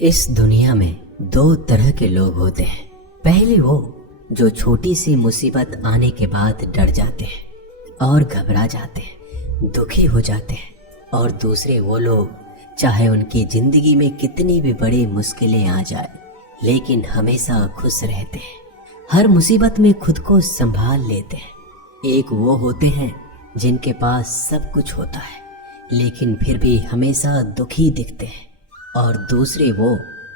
इस दुनिया में दो तरह के लोग होते हैं। पहले वो जो छोटी सी मुसीबत आने के बाद डर जाते हैं और घबरा जाते हैं, दुखी हो जाते हैं। और दूसरे वो लोग चाहे उनकी जिंदगी में कितनी भी बड़ी मुश्किलें आ जाए लेकिन हमेशा खुश रहते हैं, हर मुसीबत में खुद को संभाल लेते हैं। एक वो होते हैं जिनके पास सब कुछ होता है लेकिन फिर भी हमेशा दुखी दिखते हैं, और दूसरे वो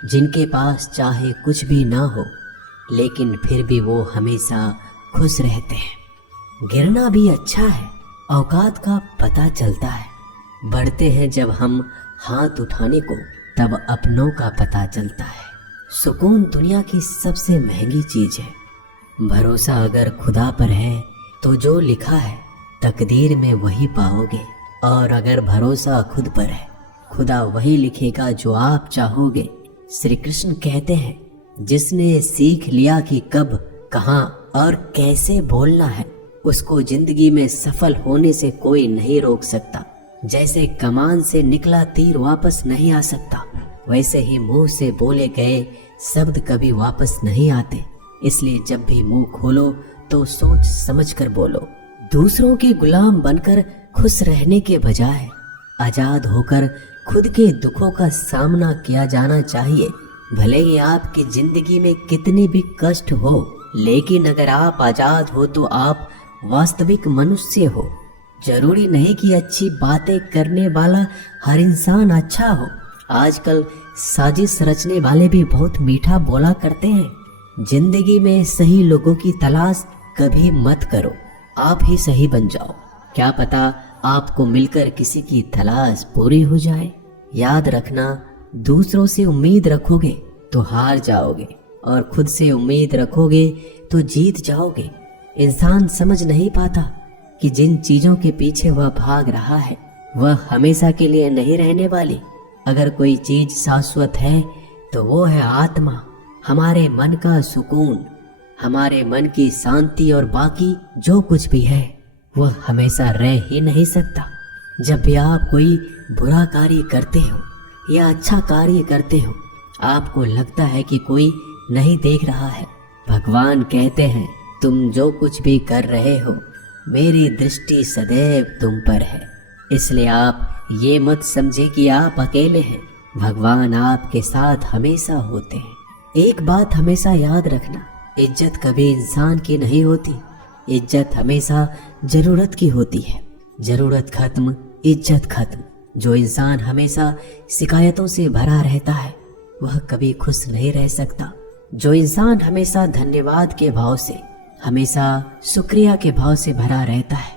जिनके पास चाहे कुछ भी ना हो लेकिन फिर भी वो हमेशा खुश रहते हैं। गिरना भी अच्छा है, औकात का पता चलता है। बढ़ते हैं जब हम हाथ उठाने को तब अपनों का पता चलता है। सुकून दुनिया की सबसे महंगी चीज है। भरोसा अगर खुदा पर है तो जो लिखा है तकदीर में वही पाओगे, और अगर भरोसा खुद पर है खुदा वही लिखेगा जो आप चाहोगे। श्री कृष्ण कहते हैं, जिसने सीख लिया कि कब, कहाँ और कैसे बोलना है, उसको जिंदगी में सफल होने से कोई नहीं रोक सकता। जैसे कमान से निकला तीर वापस नहीं आ सकता, वैसे ही मुंह से बोले गए शब्द कभी वापस नहीं आते। इसलिए जब भी मुंह खोलो तो सोच समझ कर बोलो। दूसरों के गुलाम बनकर खुश रहने के बजाय आजाद होकर खुद के दुखों का सामना किया जाना चाहिए। भले ही आपकी जिंदगी में कितने भी कष्ट हो, लेकिन अगर आप आजाद हो तो आप वास्तविक मनुष्य हो। जरूरी नहीं कि अच्छी बातें करने वाला हर इंसान अच्छा हो। आजकल साजिश रचने वाले भी बहुत मीठा बोला करते हैं। जिंदगी में सही लोगों की तलाश कभी मत करो, आप ही सही बन जाओ। क्या पता आपको मिलकर किसी की तलाश पूरी हो जाए। याद रखना, दूसरों से उम्मीद रखोगे तो हार जाओगे, और खुद से उम्मीद रखोगे तो जीत जाओगे। इंसान समझ नहीं पाता कि जिन चीजों के पीछे वह भाग रहा है वह हमेशा के लिए नहीं रहने वाली। अगर कोई चीज शाश्वत है तो वो है आत्मा, हमारे मन का सुकून, हमारे मन की शांति, और बाकी जो कुछ भी है वह हमेशा रह ही नहीं सकता। जब भी आप कोई बुरा कार्य करते हो या अच्छा कार्य करते हो, आपको लगता है कि कोई नहीं देख रहा है, भगवान कहते हैं, तुम जो कुछ भी कर रहे हो मेरी दृष्टि सदैव तुम पर है। इसलिए आप ये मत समझे कि आप अकेले हैं, भगवान आपके साथ हमेशा होते हैं। एक बात हमेशा याद रखना, इज्जत कभी इंसान की नहीं होती, इज्जत हमेशा जरूरत की होती है। जरूरत खत्म, इज्जत खत्म। जो इंसान हमेशा शिकायतों से भरा रहता है वह कभी खुश नहीं रह सकता। जो इंसान हमेशा धन्यवाद के भाव से, हमेशा शुक्रिया के भाव से भरा रहता है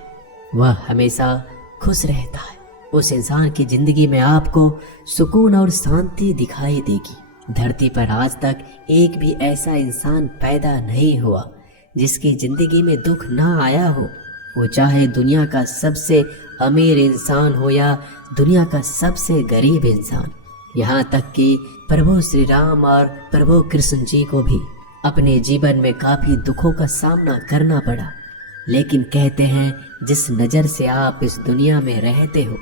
वह हमेशा खुश रहता है। उस इंसान की जिंदगी में आपको सुकून और शांति दिखाई देगी। धरती पर आज तक एक भी ऐसा इंसान पैदा नहीं हुआ जिसकी जिंदगी में दुख ना आया हो। वो चाहे दुनिया का सबसे अमीर इंसान हो या दुनिया का सबसे गरीब इंसान। यहाँ तक कि प्रभु श्री राम और प्रभु कृष्ण जी को भी अपने जीवन में काफी दुखों का सामना करना पड़ा। लेकिन कहते हैं, जिस नज़र से आप इस दुनिया में रहते हो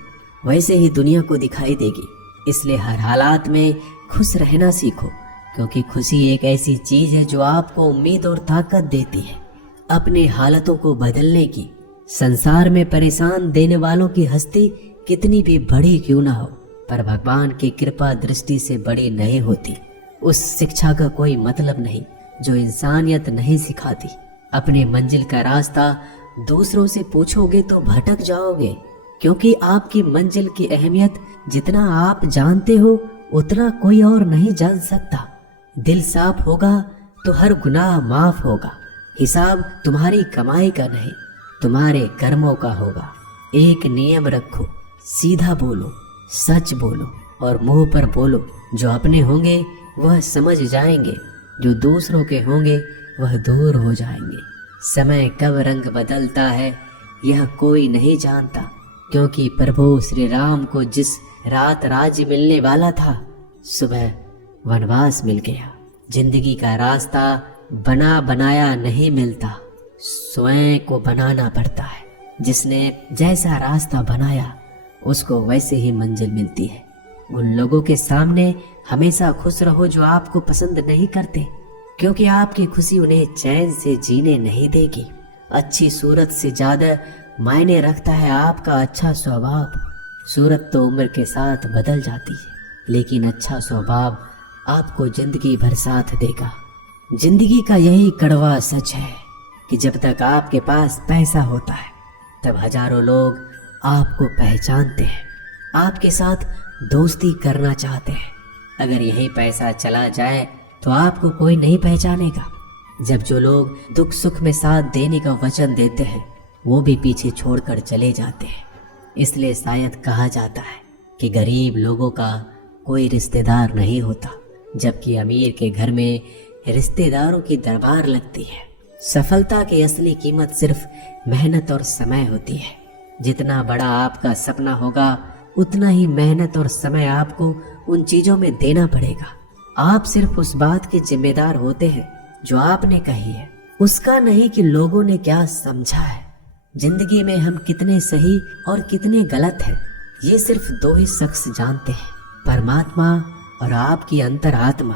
वैसे ही दुनिया को दिखाई देगी। इसलिए हर हालात में खुश रहना सीखो, क्योंकि खुशी एक ऐसी चीज है जो आपको उम्मीद और ताकत देती है अपने हालतों को बदलने की। संसार में परेशान देने वालों की हस्ती कितनी भी बड़ी क्यों ना हो, पर भगवान की कृपा दृष्टि से बड़ी नहीं होती। उस शिक्षा का कोई मतलब नहीं जो इंसानियत नहीं सिखाती। अपने मंजिल का रास्ता दूसरों से पूछोगे तो भटक जाओगे, क्योंकि आपकी मंजिल की अहमियत जितना आप जानते हो उतना कोई और नहीं जान सकता। दिल साफ होगा तो हर गुनाह माफ होगा। हिसाब तुम्हारी कमाई का नहीं, तुम्हारे कर्मों का होगा। एक नियम रखो, सीधा बोलो, सच बोलो और मुंह पर बोलो। जो अपने होंगे वह समझ जाएंगे, जो दूसरों के होंगे वह दूर हो जाएंगे। समय कब रंग बदलता है यह कोई नहीं जानता, क्योंकि प्रभु श्री राम को जिस रात राज्य मिलने वाला था सुबह वनवास मिल गया। जिंदगी का रास्ता बना बनाया नहीं मिलता, स्वयं को बनाना पड़ता है। जिसने जैसा रास्ता बनाया उसको वैसे ही मंजिल मिलती है। उन लोगों के सामने हमेशा खुश रहो जो आपको पसंद नहीं करते, क्योंकि आपकी खुशी उन्हें चैन से जीने नहीं देगी। अच्छी सूरत से ज्यादा मायने रखता है आपका अच्छा स्वभाव। सूरत तो उम्र के साथ बदल जाती है, लेकिन अच्छा स्वभाव आपको जिंदगी भर साथ देगा। जिंदगी का यही कड़वा सच है कि जब तक आपके पास पैसा होता है तब हजारों लोग आपको पहचानते हैं, आपके साथ दोस्ती करना चाहते हैं। अगर यही पैसा चला जाए तो आपको कोई नहीं पहचानेगा। जब जो लोग दुख सुख में साथ देने का वचन देते हैं वो भी पीछे छोड़कर चले जाते हैं। इसलिए शायद कहा जाता है कि गरीब लोगों का कोई रिश्तेदार नहीं होता, जबकि अमीर के घर में रिश्तेदारों की दरबार लगती है। सफलता की असली कीमत सिर्फ मेहनत और समय होती है। जितना बड़ा आपका सपना होगा उतना ही मेहनत और समय आपको उन चीजों में देना पड़ेगा। आप सिर्फ उस बात के जिम्मेदार होते हैं जो आपने कही है, उसका नहीं कि लोगों ने क्या समझा है। जिंदगी में हम कितने सही और कितने गलत हैं ये सिर्फ दो ही शख्स जानते हैं, परमात्मा और आपकी अंतरात्मा।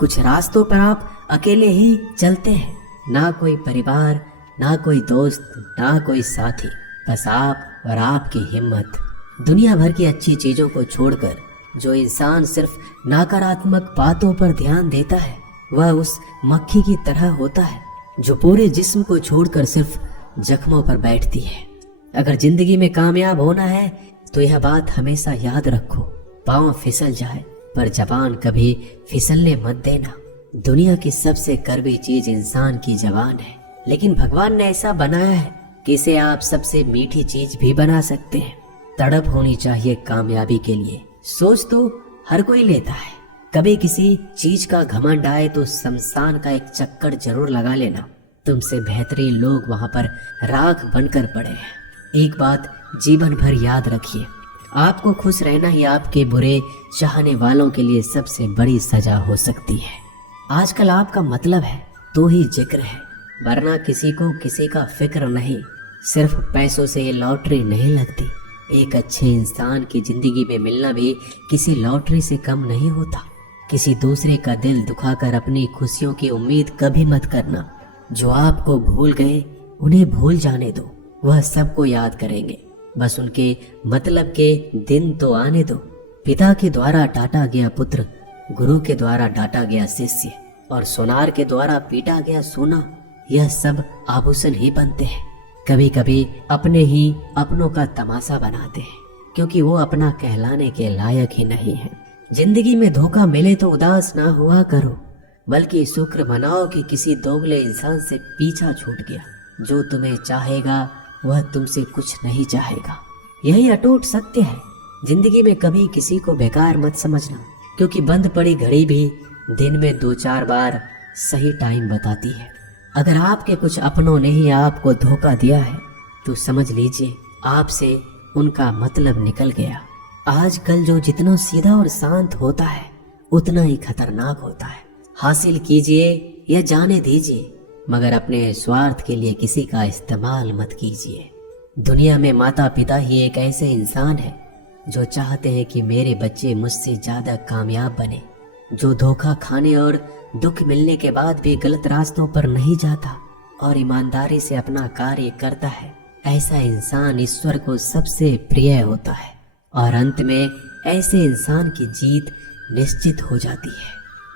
कुछ रास्तों पर आप अकेले ही चलते हैं, ना कोई परिवार, ना कोई दोस्त, ना कोई साथी, बस आप और आपकी हिम्मत। दुनिया भर की अच्छी चीजों को छोड़कर जो इंसान सिर्फ नकारात्मक बातों पर ध्यान देता है वह उस मक्खी की तरह होता है जो पूरे जिस्म को छोड़कर सिर्फ जख्मों पर बैठती है। अगर जिंदगी में कामयाब होना है तो यह बात हमेशा याद रखो, पांव फिसल जाए पर जबान कभी फिसलने मत देना। दुनिया की सबसे कड़वी चीज इंसान की जबान है, लेकिन भगवान ने ऐसा बनाया है कि इसे आप सबसे मीठी चीज भी बना सकते हैं। तड़प होनी चाहिए कामयाबी के लिए। सोच तो हर कोई लेता है, कभी किसी चीज का घमंड आए तो शमशान का एक चक्कर जरूर लगा लेना। तुमसे बेहतरीन लोग वहां पर राख बनकर पड़े हैं। एक बात जीवन भर याद रखिए, आपको खुश रहना ही आपके बुरे चाहने वालों के लिए सबसे बड़ी सजा हो सकती है। आजकल आपका मतलब है तो ही जिक्र है, वरना किसी को किसी का फिक्र नहीं। सिर्फ पैसों से ये लॉटरी नहीं लगती। एक अच्छे इंसान की जिंदगी में मिलना भी किसी लॉटरी से कम नहीं होता। किसी दूसरे का दिल दुखाकर अपनी खुशियों की उम्मीद कभी मत करना। जो आपको भूल गए उन्हें भूल जाने दो, वह सबको याद करेंगे, बस उनके मतलब के दिन तो आने दो। पिता के द्वारा डांटा गया पुत्र, गुरु के द्वारा डांटा गया शिष्य और सोनार के द्वारा पीटा गया सोना, यह सब आभूषण ही बनते हैं। कभी कभी अपने ही अपनों का तमाशा बनाते हैं, क्योंकि वो अपना कहलाने के लायक ही नहीं है। जिंदगी में धोखा मिले तो उदास ना हुआ करो, बल्कि शुक्र मनाओ कि किसी दोगले इंसान से पीछा छूट गया। जो तुम्हें चाहेगा वह तुमसे कुछ नहीं चाहेगा, यही अटूट सत्य है। जिंदगी में कभी किसी को बेकार मत समझना, क्योंकि बंद पड़ी घड़ी भी दिन में 2-4 बार सही टाइम बताती है। अगर आपके कुछ अपनों ने ही आपको धोखा दिया है तो समझ लीजिए आपसे उनका मतलब निकल गया। आजकल जो जितना सीधा और शांत होता है उतना ही खतरनाक होता है। हासिल कीजिए या जाने दीजिए, मगर अपने स्वार्थ के लिए किसी का इस्तेमाल मत कीजिए। दुनिया में माता पिता ही एक ऐसे इंसान है जो चाहते हैं कि मेरे बच्चे मुझसे ज्यादा कामयाब बने। जो धोखा खाने और दुख मिलने के बाद भी गलत रास्तों पर नहीं जाता और ईमानदारी से अपना कार्य करता है, ऐसा इंसान ईश्वर को सबसे प्रिय होता है और अंत में ऐसे इंसान की जीत निश्चित हो जाती है।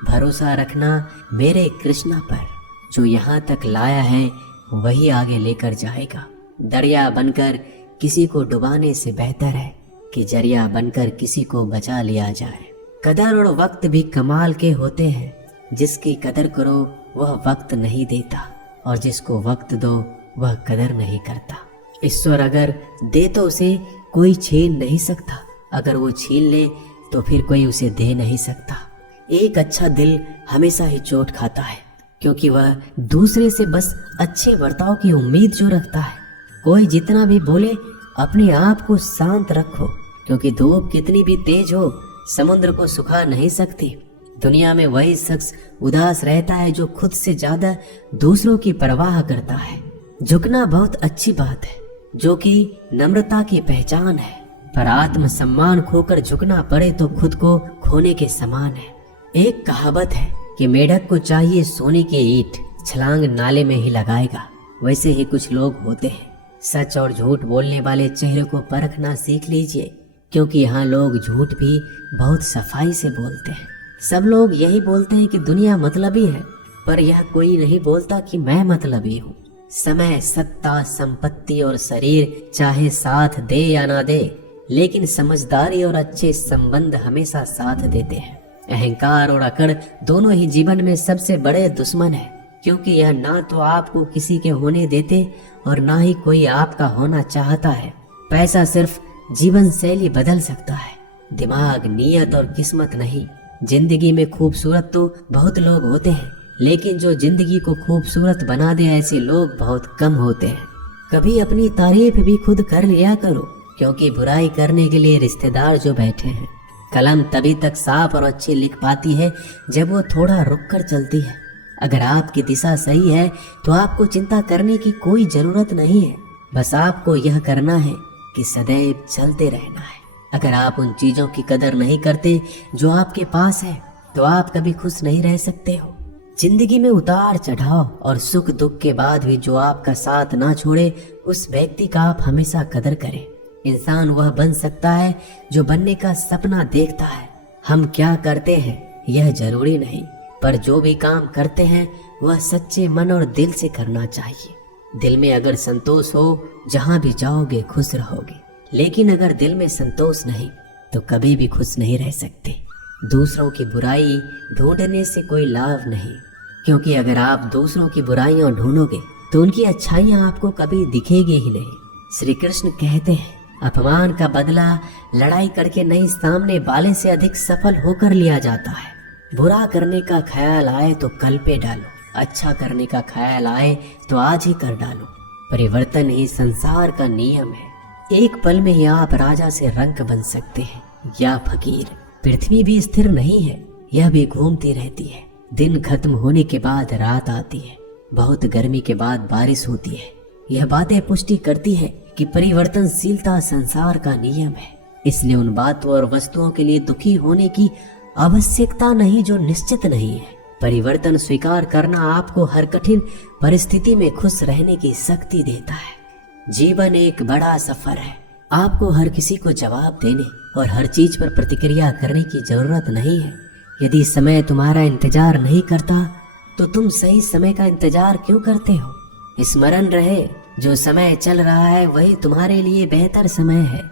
भरोसा रखना मेरे कृष्णा पर, जो यहाँ तक लाया है वही आगे लेकर जाएगा। दरिया बनकर किसी को डुबाने से बेहतर है कि जरिया बनकर किसी को बचा लिया जाए। कदर और वक्त भी कमाल के होते हैं। जिसकी कदर करो वह वक्त नहीं देता और जिसको वक्त दो वह कदर नहीं करता। ईश्वर अगर दे तो उसे कोई छीन नहीं सकता, अगर वो छीन ले तो फिर कोई उसे दे नहीं सकता। एक अच्छा दिल हमेशा ही चोट खाता है, क्योंकि वह दूसरे से बस अच्छे बर्ताव की उम्मीद जो रखता है। कोई जितना भी बोले अपने आप को शांत रखो, क्योंकि धूप कितनी भी तेज हो समुद्र को सुखा नहीं सकती। दुनिया में वही शख्स उदास रहता है जो खुद से ज्यादा दूसरों की परवाह करता है। झुकना बहुत अच्छी बात है, जो कि नम्रता की पहचान है, पर आत्म सम्मान खोकर झुकना पड़े तो खुद को खोने के समान है। एक कहावत है कि मेढक को चाहिए सोने की ईंट, छलांग नाले में ही लगाएगा। वैसे ही कुछ लोग होते हैं। सच और झूठ बोलने वाले चेहरे को परखना सीख लीजिए, क्योंकि यहाँ लोग झूठ भी बहुत सफाई से बोलते हैं। सब लोग यही बोलते हैं कि दुनिया मतलबी है, पर यह कोई नहीं बोलता कि मैं मतलबी हूँ। समय, सत्ता, संपत्ति और शरीर चाहे साथ दे या ना दे, लेकिन समझदारी और अच्छे संबंध हमेशा साथ देते हैं। अहंकार और अकड़ दोनों ही जीवन में सबसे बड़े दुश्मन है, क्योंकि यह ना तो आपको किसी के होने देते और ना ही कोई आपका होना चाहता है। पैसा सिर्फ जीवन शैली बदल सकता है, दिमाग, नीयत और किस्मत नहीं। जिंदगी में खूबसूरत तो बहुत लोग होते हैं, लेकिन जो जिंदगी को खूबसूरत बना दे ऐसे लोग बहुत कम होते हैं। कभी अपनी तारीफ भी खुद कर लिया करो, क्योंकि बुराई करने के लिए रिश्तेदार जो बैठे हैं। कलम तभी तक साफ और अच्छी लिख पाती है जब वो थोड़ा रुक कर चलती है। अगर आपकी दिशा सही है तो आपको चिंता करने की कोई जरूरत नहीं है। बस आपको यह करना है कि सदैव चलते रहना है। अगर आप उन चीजों की कदर नहीं करते जो आपके पास है, तो आप कभी खुश नहीं रह सकते हो। जिंदगी में उतार चढ़ाव और सुख दुख के बाद भी जो आपका साथ ना छोड़े, उस व्यक्ति का आप हमेशा कदर करें। इंसान वह बन सकता है जो बनने का सपना देखता है। हम क्या करते हैं यह जरूरी नहीं, पर जो भी काम करते हैं वह सच्चे मन और दिल से करना चाहिए। दिल में अगर संतोष हो, जहां भी जाओगे खुश रहोगे, लेकिन अगर दिल में संतोष नहीं तो कभी भी खुश नहीं रह सकते। दूसरों की बुराई ढूंढने से कोई लाभ नहीं, क्योंकि अगर आप दूसरों की बुराइयां ढूंढोगे तो उनकी अच्छाइयां आपको कभी दिखेगी ही नहीं। श्री कृष्ण कहते हैं, अपमान का बदला लड़ाई करके नहीं, सामने वाले से अधिक सफल होकर लिया जाता है। बुरा करने का ख्याल आए तो कल पे डालो, अच्छा करने का ख्याल आए तो आज ही कर डालो। परिवर्तन ही संसार का नियम है। एक पल में ही आप राजा से रंक बन सकते हैं या फकीर। पृथ्वी भी स्थिर नहीं है, यह भी घूमती रहती है। दिन खत्म होने के बाद रात आती है, बहुत गर्मी के बाद बारिश होती है। यह बातें पुष्टि करती है कि परिवर्तनशीलता संसार का नियम है। इसलिए उन बातों और वस्तुओं के लिए दुखी होने की आवश्यकता नहीं जो निश्चित नहीं है। परिवर्तन स्वीकार करना आपको हर कठिन परिस्थिति में खुश रहने की शक्ति देता है। जीवन एक बड़ा सफर है। आपको हर किसी को जवाब देने और हर चीज पर प्रतिक्रिया करने की जरूरत नहीं है। यदि समय तुम्हारा इंतजार नहीं करता तो तुम सही समय का इंतजार क्यों करते हो। स्मरण रहे, जो समय चल रहा है वही तुम्हारे लिए बेहतर समय है।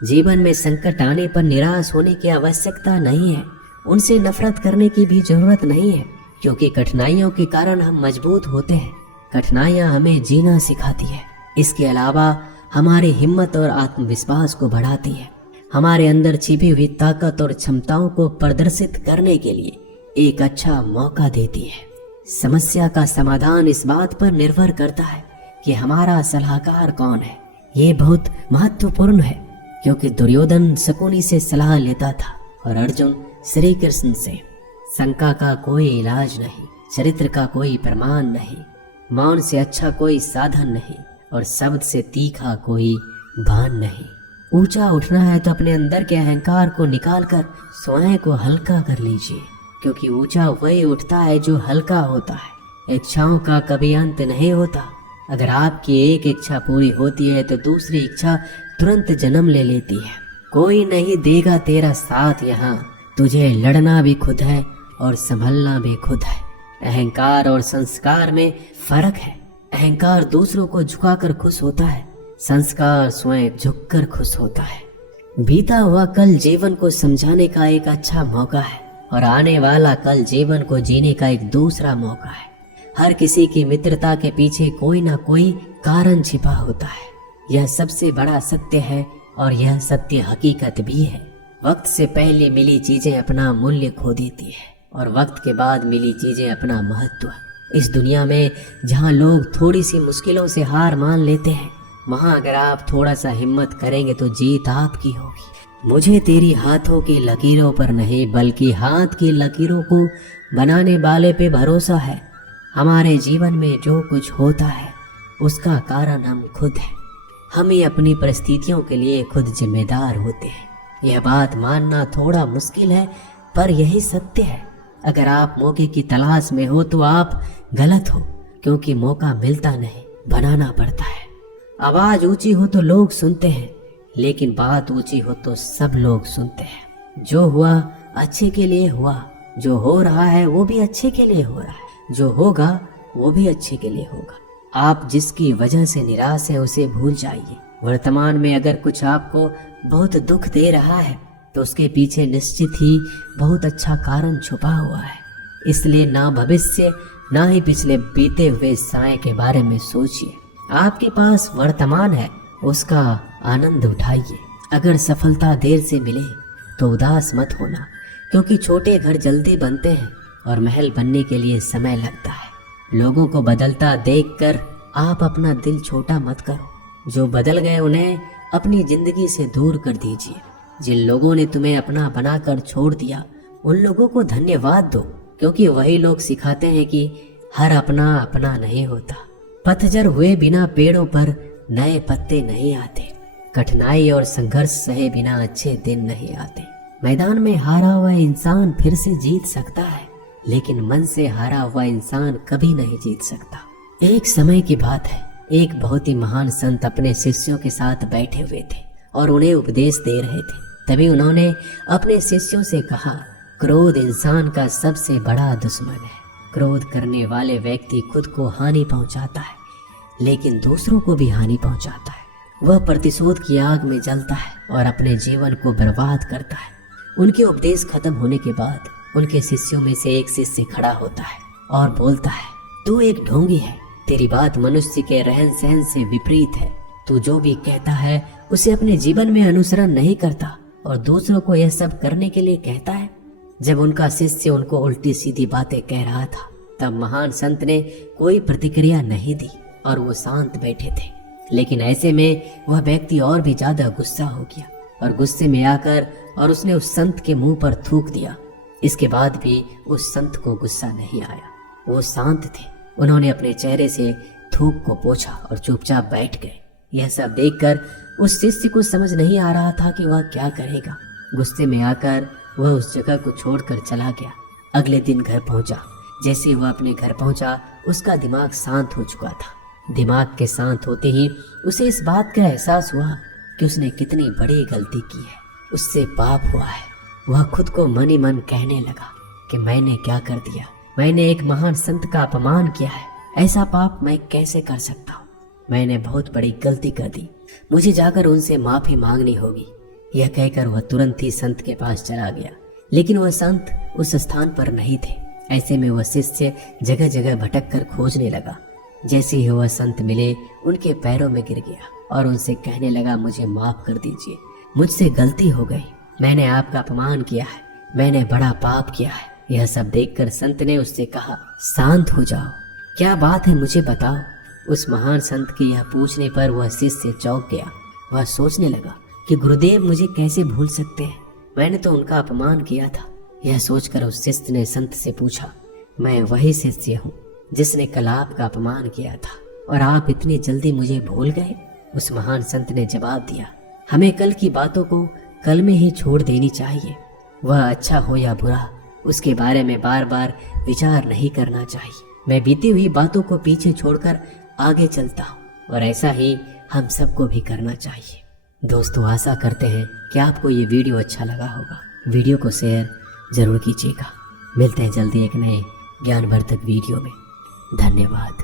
जीवन में संकट आने पर निराश होने की आवश्यकता नहीं है। उनसे नफरत करने की भी जरूरत नहीं है, क्योंकि कठिनाइयों के कारण हम मजबूत होते हैं। कठिनाइयां हमें जीना सिखाती है। इसके अलावा हमारी हिम्मत और आत्मविश्वास को बढ़ाती है। हमारे अंदर छिपी हुई ताकत और क्षमताओं को प्रदर्शित करने के लिए एक अच्छा मौका देती है। समस्या का समाधान इस बात पर निर्भर करता है कि हमारा सलाहकार कौन है। ये बहुत महत्वपूर्ण है, क्योंकि दुर्योधन शकुनी से सलाह लेता था और अर्जुन श्री कृष्ण से। शंका का कोई इलाज नहीं, चरित्र का कोई प्रमाण नहीं, मौन से अच्छा कोई साधन नहीं और शब्द से तीखा कोई भान नहीं। ऊंचा उठना है तो अपने अंदर के अहंकार को निकालकर स्वयं को हल्का कर लीजिए, क्योंकि ऊंचा वही उठता है जो हल्का होता है। इच्छाओं का कभी अंत नहीं होता। अगर आपकी एक इच्छा पूरी होती है तो दूसरी इच्छा तुरंत जन्म ले लेती है। कोई नहीं देगा तेरा साथ यहाँ, तुझे लड़ना भी खुद है और संभलना भी खुद है। अहंकार और संस्कार में फर्क है। अहंकार दूसरों को झुकाकर खुश होता है, संस्कार स्वयं झुककर खुश होता है। बीता हुआ कल जीवन को समझाने का एक अच्छा मौका है और आने वाला कल जीवन को जीने का एक दूसरा मौका है। हर किसी की मित्रता के पीछे कोई ना कोई कारण छिपा होता है। यह सबसे बड़ा सत्य है और यह सत्य हकीकत भी है। वक्त से पहले मिली चीजें अपना मूल्य खो देती है और वक्त के बाद मिली चीजें अपना महत्व। इस दुनिया में जहाँ लोग थोड़ी सी मुश्किलों से हार मान लेते हैं, वहाँ अगर आप थोड़ा सा हिम्मत करेंगे तो जीत आपकी होगी। मुझे तेरी हाथों की लकीरों पर नहीं, बल्कि हाथ की लकीरों को बनाने वाले पे भरोसा है। हमारे जीवन में जो कुछ होता है उसका कारण हम खुद हैं। हम ही अपनी परिस्थितियों के लिए खुद जिम्मेदार होते हैं। यह बात मानना थोड़ा मुश्किल है, पर यही सत्य है। अगर आप मौके की तलाश में हो तो आप गलत हो, क्योंकि मौका मिलता नहीं, बनाना पड़ता है। आवाज ऊंची हो तो लोग सुनते हैं, लेकिन बात ऊंची हो तो सब लोग सुनते हैं। जो हुआ अच्छे के लिए हुआ, जो हो रहा है वो भी अच्छे के लिए हो रहा है, जो होगा वो भी अच्छे के लिए होगा। आप जिसकी वजह से निराश हैं उसे भूल जाइए। वर्तमान में अगर कुछ आपको बहुत दुख दे रहा है तो उसके पीछे निश्चित ही बहुत अच्छा कारण छुपा हुआ है। इसलिए ना भविष्य ना ही पिछले बीते हुए समय के बारे में सोचिए। आपके पास वर्तमान है, उसका आनंद उठाइए। अगर सफलता देर से मिले तो उदास मत होना, क्योंकि छोटे घर जल्दी बनते हैं और महल बनने के लिए समय लगता है। लोगों को बदलता देखकर आप अपना दिल छोटा मत करो। जो बदल गए उन्हें अपनी जिंदगी से दूर कर दीजिए। जिन लोगों ने तुम्हें अपना बनाकर छोड़ दिया उन लोगों को धन्यवाद दो, क्योंकि वही लोग सिखाते हैं कि हर अपना अपना नहीं होता। पतझड़ हुए बिना पेड़ों पर नए पत्ते नहीं आते। कठिनाई और संघर्ष सहे बिना अच्छे दिन नहीं आते। मैदान में हारा हुआ इंसान फिर से जीत सकता है, लेकिन मन से हारा हुआ इंसान कभी नहीं जीत सकता। एक समय की बात है, एक बहुत ही महान संत अपने शिष्यों के साथ बैठे हुए थे और उन्हें उपदेश दे रहे थे। तभी उन्होंने अपने शिष्यों से कहा, क्रोध इंसान का सबसे बड़ा दुश्मन है। क्रोध करने वाले व्यक्ति खुद को हानि पहुंचाता है, लेकिन दूसरों को भी हानि पहुंचाता है। वह प्रतिशोध की आग में जलता है और अपने जीवन को बर्बाद करता है। उनके उपदेश खत्म होने के बाद उनके शिष्यों में से एक शिष्य खड़ा होता है और बोलता है, तू एक ढोंगी है। तेरी बात मनुष्य के रहन सहन से विपरीत है। तू जो भी कहता है उसे अपने जीवन में अनुसरण नहीं करता और दूसरों को यह सब करने के लिए कहता है। जब उनका शिष्य उनको उल्टी सीधी बातें कह रहा था, तब महान संत ने कोई प्रतिक्रिया नहीं दी और वो शांत बैठे थे। लेकिन ऐसे में वह व्यक्ति और भी ज्यादा गुस्सा हो गया और गुस्से में आकर और उसने उस संत के मुंह पर थूक दिया। इसके बाद भी उस संत को गुस्सा नहीं आया। वो शांत थे। उन्होंने अपने चेहरे से थूक को पोंछा और चुपचाप बैठ गए। यह सब देखकर उस शिष्य को समझ नहीं आ रहा था कि वह क्या करेगा। गुस्से में आकर वह उस जगह को छोड़कर चला गया। अगले दिन घर पहुंचा। जैसे वह अपने घर पहुंचा, उसका दिमाग शांत हो चुका था। दिमाग के शांत होते ही उसे इस बात का एहसास हुआ कि उसने कितनी बड़ी गलती की है। उससे पाप हुआ है। वह खुद को मन ही मन कहने लगा कि मैंने क्या कर दिया। मैंने एक महान संत का अपमान किया है। ऐसा पाप मैं कैसे कर सकता हूँ। मैंने बहुत बड़ी गलती कर दी। मुझे जाकर उनसे माफी मांगनी होगी। यह कहकर वह तुरंत ही संत के पास चला गया। लेकिन वह संत उस स्थान पर नहीं थे। ऐसे में वह शिष्य जगह जगह भटक कर खोजने लगा। जैसे ही वह संत मिले, उनके पैरों में गिर गया और उनसे कहने लगा, मुझे माफ कर दीजिए, मुझसे गलती हो गई। मैंने आपका अपमान किया है। मैंने बड़ा पाप किया है। यह सब देखकर संत ने उससे कहा, शांत हो जाओ, क्या बात है मुझे बताओ। उस महान संत के यह पूछने पर वह शिष्य चौंक गया। वह सोचने लगा कि गुरुदेव मुझे कैसे भूल सकते हैं। मैंने तो उनका अपमान किया था। यह सोचकर उस शिष्य ने संत से पूछा, मैं वही शिष्य हूँ जिसने कल आपका अपमान किया था और आप इतनी जल्दी मुझे भूल गए। उस महान संत ने जवाब दिया, हमें कल की बातों को कल में ही छोड़ देनी चाहिए। वह अच्छा हो या बुरा, उसके बारे में बार बार विचार नहीं करना चाहिए। मैं बीती हुई बातों को पीछे छोड़कर आगे चलता हूँ और ऐसा ही हम सबको भी करना चाहिए। दोस्तों, आशा करते हैं कि आपको ये वीडियो अच्छा लगा होगा। वीडियो को शेयर जरूर कीजिएगा। मिलते हैं जल्दी एक नए ज्ञानवर्धक वीडियो में। धन्यवाद।